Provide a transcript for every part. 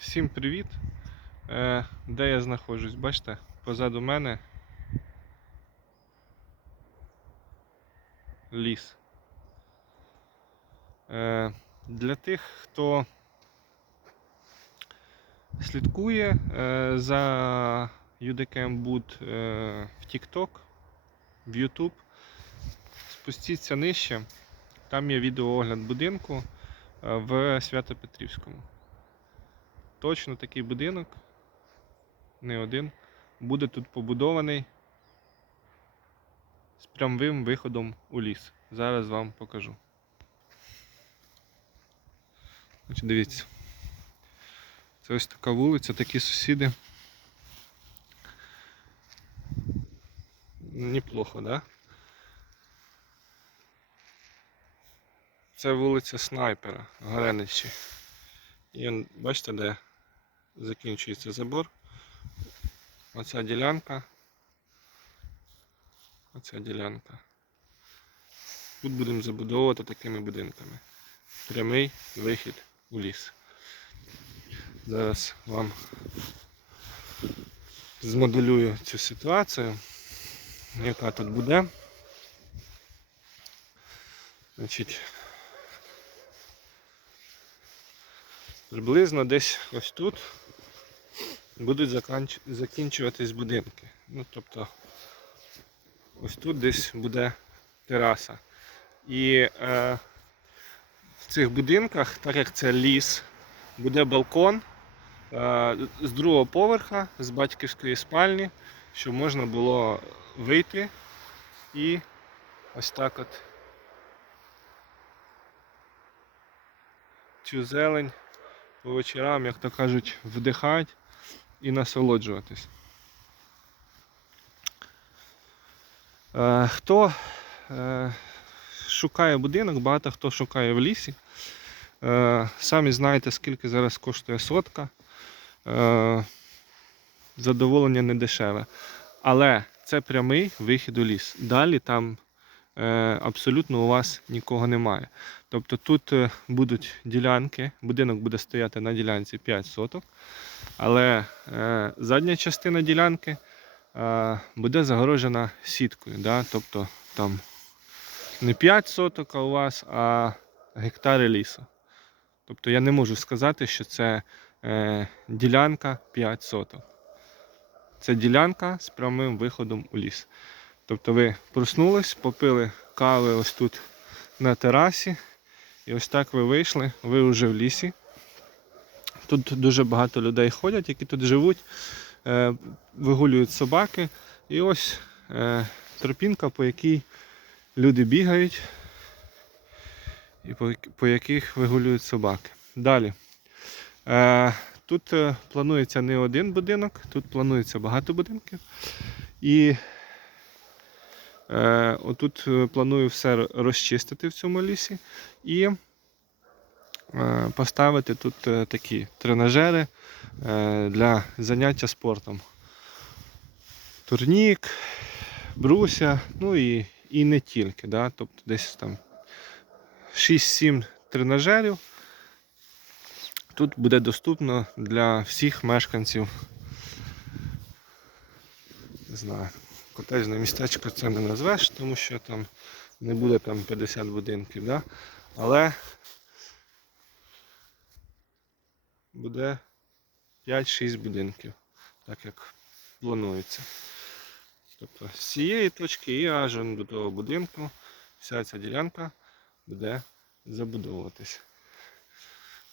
Всім привіт! Е, де я знаходжусь? Бачите, позаду мене ліс. Е, для тих, хто слідкує е, за UDCAM Boot в TikTok, в YouTube, спустіться нижче. Там є відеоогляд будинку в Свято-Петрівському. Точно такий будинок, не один, буде тут побудований з прямим виходом у ліс. Зараз вам покажу. Значить, дивіться. Це ось така вулиця, такі сусіди. Неплохо, да? Це вулиця Снайпера, Гореничі. І бачите, де закінчується забор. Оця ділянка. Оця ділянка. Тут будемо забудовувати такими будинками. Прямий вихід у ліс. Зараз вам змоделюю цю ситуацію, яка тут буде. Значить, Приблизно десь ось тут будуть закінчуватись будинки. Ну, тобто ось тут десь буде тераса. І е, в цих будинках, так як це ліс, буде балкон е, з другого поверха, з батьківської спальні, щоб можна було вийти і ось так от цю зелень по вечорам, як то кажуть, вдихати і насолоджуватись. Е, хто е, шукає будинок, багато хто шукає в лісі. Е, самі знаєте, скільки зараз коштує сотка. Задоволення не дешеве. Але це прямий вихід у ліс. Далі там абсолютно у вас нікого немає. Тобто тут е, будуть ділянки, будинок буде стояти на ділянці 5 соток, але е, задня частина ділянки е, буде загорожена сіткою. Да? Тобто там не 5 соток у вас, а гектари лісу. Тобто я не можу сказати, що це е, ділянка 5 соток. Це ділянка з прямим виходом у ліс. Тобто ви проснулись, попили кави ось тут на терасі. І ось так ви вийшли, ви вже в лісі. Тут дуже багато людей ходять, які тут живуть, е, вигулюють собаки. І ось е, тропінка, по якій люди бігають і по, яких вигулюють собаки. Далі. Е, тут планується не один будинок, тут планується багато будинків. І Отут е, планую все розчистити в цьому лісі і е, поставити тут е, такі тренажери е, для заняття спортом. Турнік, бруся, ну і, і не тільки. Да? Тобто десь там 6-7 тренажерів. Тут буде доступно для всіх мешканців. Не знаю котежне містечко це не назвеш, тому що там не буде там 50 будинків, да? але буде 5-6 будинків, так як планується. Тобто з цієї точки і аж до того будинку вся ця ділянка буде забудовуватись.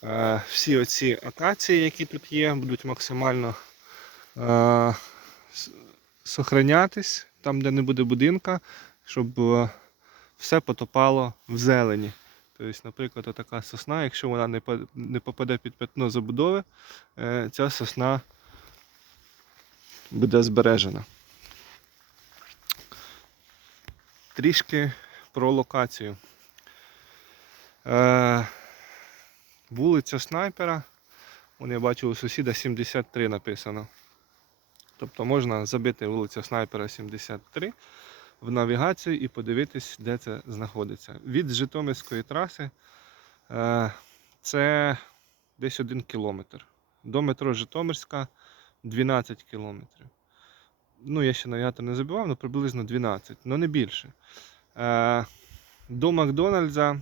Е, всі оці акації, які тут є, будуть максимально е, сохранятись там, де не буде будинка, щоб е, все потопало в зелені. Тобто, наприклад, така сосна, якщо вона не попаде під пятно забудови, е, ця сосна буде збережена. Трішки про локацію. Е, вулиця Снайпера. Вон я бачу у сусіда 73 написано. Тобто можна забити вулиця Снайпера 73 в навігацію і подивитись, де це знаходиться. Від Житомирської траси е, це десь один кілометр До метро Житомирська 12 кілометрів. Ну, я ще навігатор не забивав, але приблизно 12, але не більше. Е, до Макдональдса.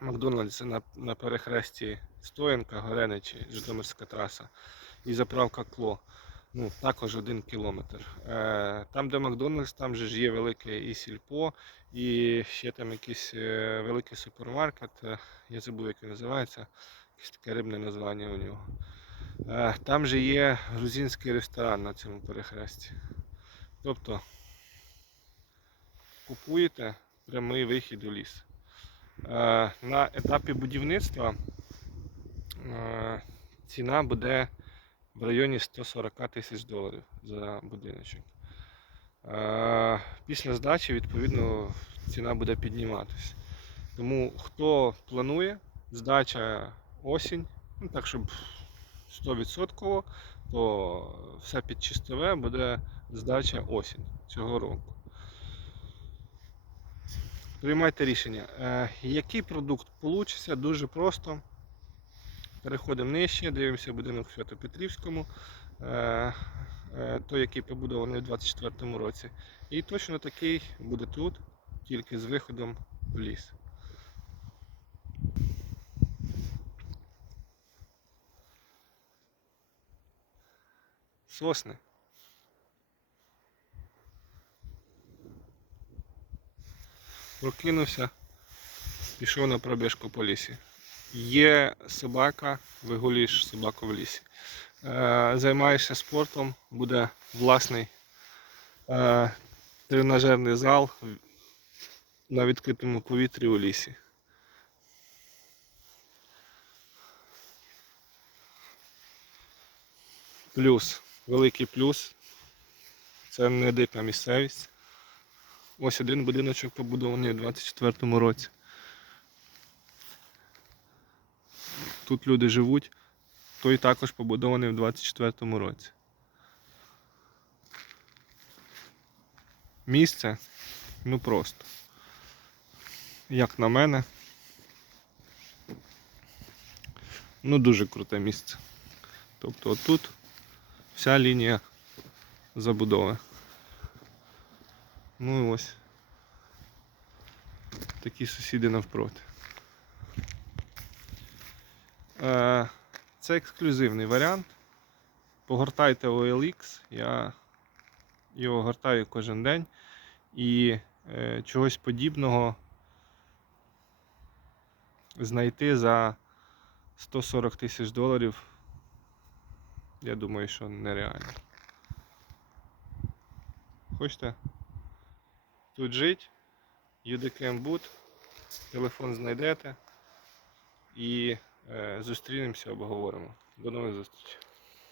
Макдональдс на, на перехресті Стоянка, Гореничі, Житомирська траса і заправка Кло. Ну, також один кілометр. Е, там, де Макдональдс, там же ж є велике і сільпо, і ще там якийсь е, великий супермаркет. е, Я забув, як він називається. Якесь таке рибне названня у нього. Там же є грузинський ресторан на цьому перехресті. Тобто купуєте прямий вихід у ліс. На етапі будівництва ціна буде в районі 140 тисяч доларів за будиночок. Після здачі, відповідно, ціна буде підніматися. Тому хто планує, здача осінь, ну так, щоб 100%, то все під чистове буде здача осінь цього року. Приймайте рішення. Е, який продукт вийде, дуже просто. Переходимо нижче, дивимося будинок в Свято-Петрівському, е, е, той, який побудований у 24-му році. І точно такий буде тут, тільки з виходом в ліс. Сосни. Прокинувся, пішов на пробіжку по лісі. Є собака, вигулюєш собаку в лісі. Е, займаєшся спортом, буде власний е, тренажерний зал на відкритому повітрі у лісі. Плюс, великий плюс. Це не дика місцевість. Ось один будиночок побудований у 24-му році. Тут люди живуть, той також побудований в 24-му році. Місце, ну просто. Як на мене. Ну дуже круте місце. Тобто отут вся лінія забудови. Ну і ось такі сусіди навпроти. Е, Це ексклюзивний варіант. Погортайте OLX, я його гортаю кожен день і е, чогось подібного знайти за 140 тисяч доларів. Я думаю, що нереально. Хочете тут жити? UDKM Boot, телефон знайдете і зустрінемося, обговоримо. До нових зустрічей.